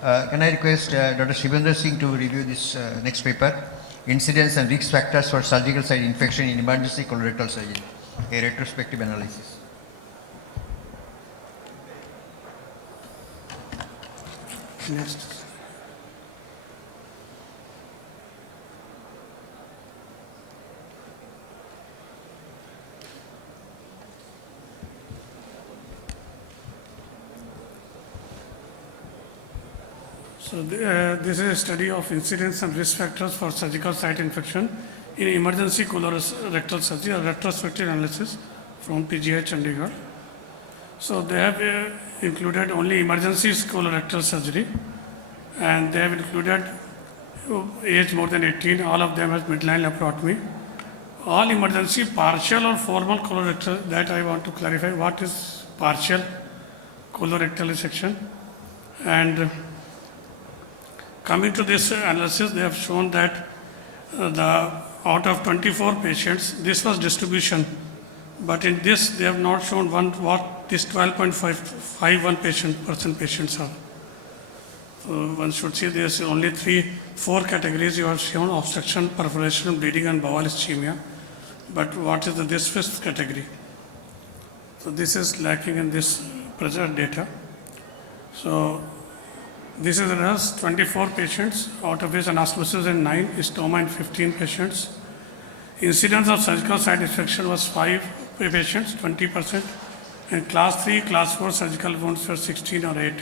Can I request Dr. Shivendra Singh to review this next paper, Incidence and Risk Factors for Surgical Site Infection in Emergency Colorectal Surgery, a retrospective analysis. Next. So this is a study of incidence and risk factors for surgical site infection in emergency colorectal surgery, a retrospective analysis from PGH Chandigarh. So they have included only emergency colorectal surgery, and they have included age more than 18, all of them has midline laparotomy. All emergency partial or formal colorectal, that I want to clarify what is partial colorectal resection. And coming to this analysis, they have shown that out of 24 patients, this was distribution, but in this they have not shown what this 12.51 patients are. One should see there is only 4 categories you have shown: obstruction, perforation, bleeding, and bowel ischemia. But what is this 5th category? So this is lacking in this present data. So this is us 24 patients, out of which anastomosis in 9, stoma in 15 patients. Incidence of surgical site infection was 5 patients, 20%, and class 3, class 4 surgical wounds were 16 or 8.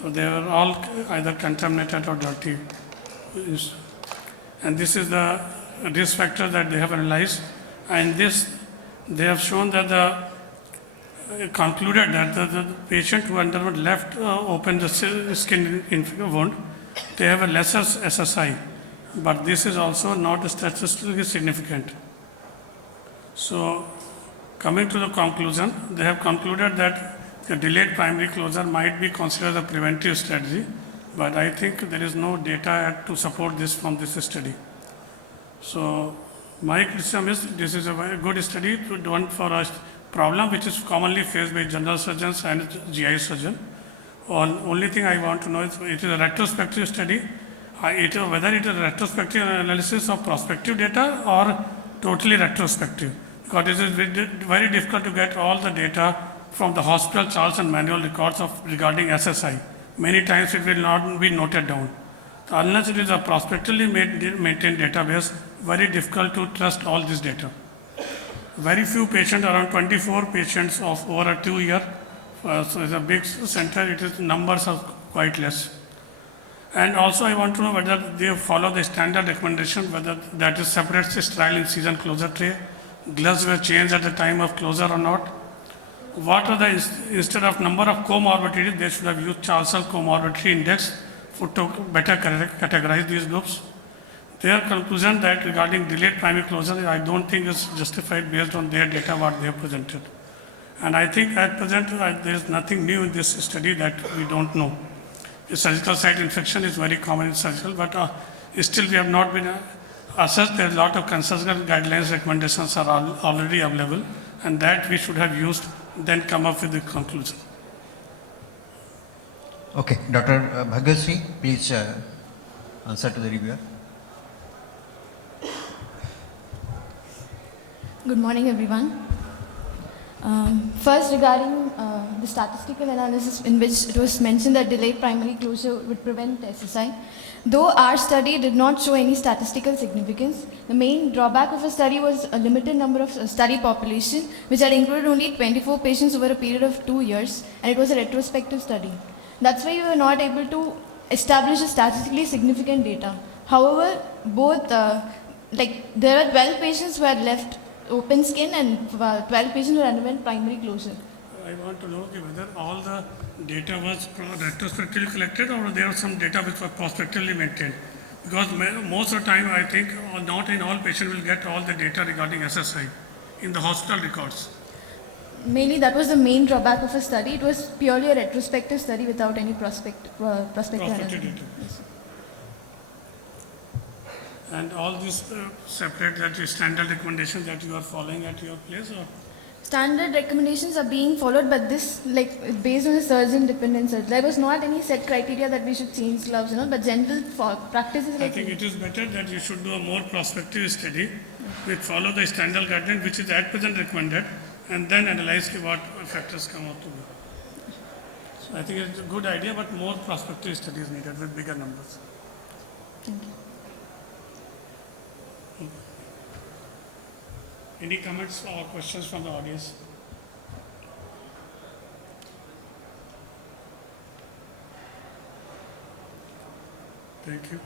So they were all either contaminated or dirty. And this is the risk factor that they have analyzed. And this, they have shown that concluded that the patient who underwent left open the skin wound, they have a lesser SSI, but this is also not statistically significant. So coming to the conclusion, they have concluded that the delayed primary closure might be considered a preventive strategy, but I think there is no data to support this from this study. So my criticism is this is a very good study done for a problem which is commonly faced by general surgeons and GI surgeon. Only thing I want to know is it is a retrospective study, whether it is a retrospective analysis of prospective data or totally retrospective, because it is very difficult to get all the data from the hospital charts and manual records regarding SSI. Many times it will not be noted down. So unless it is a prospectively maintained database, very difficult to trust all this data. Very few patients, around 24 patients of over a 2 year. So it's a big center, numbers are quite less. And also I want to know whether they follow the standard recommendation, whether that is separate sterile incision closure tray, gloves were changed at the time of closure or not. What are instead of number of comorbidities, they should have used Charles comorbidity index to better categorize these groups. Their conclusion that regarding delayed primary closure, I don't think is justified based on their data what they have presented. And I think at present there is nothing new in this study that we don't know. The surgical site infection is very common in surgical, but still we have not been assessed. There are a lot of consensus guidelines recommendations are already available, and that we should have used, then come up with the conclusion. Okay, Dr. Bhagyasri, please answer to the reviewer. Good morning, everyone. First, regarding the statistical analysis in which it was mentioned that delayed primary closure would prevent SSI. Though our study did not show any statistical significance, the main drawback of the study was a limited number of study population, which had included only 24 patients over a period of 2 years, and it was a retrospective study. That's why we were not able to establish a statistically significant data. However, there are 12 patients who had left open skin and 12 patients who underwent primary closure. I want to know whether all the data was retrospectively collected or there was some data which was prospectively maintained. Because most of the time I think not in all patients will get all the data regarding SSI in the hospital records. Mainly that was the main drawback of a study. It was purely a retrospective study without any prospective analysis. Data. Yes. And all these separate that is standard recommendations that you are following at your place? Or? standard recommendations are being followed, but this, like, based on the surgeon dependent search. There was not any set criteria that we should change gloves, but general practice is I like. think it is better that you should do a more prospective study, which follow the standard guideline, which is at present recommended, and then analyze what factors come out to be. So I think it's a good idea, but more prospective study is needed with bigger numbers. Thank you. Any comments or questions from the audience? Thank you.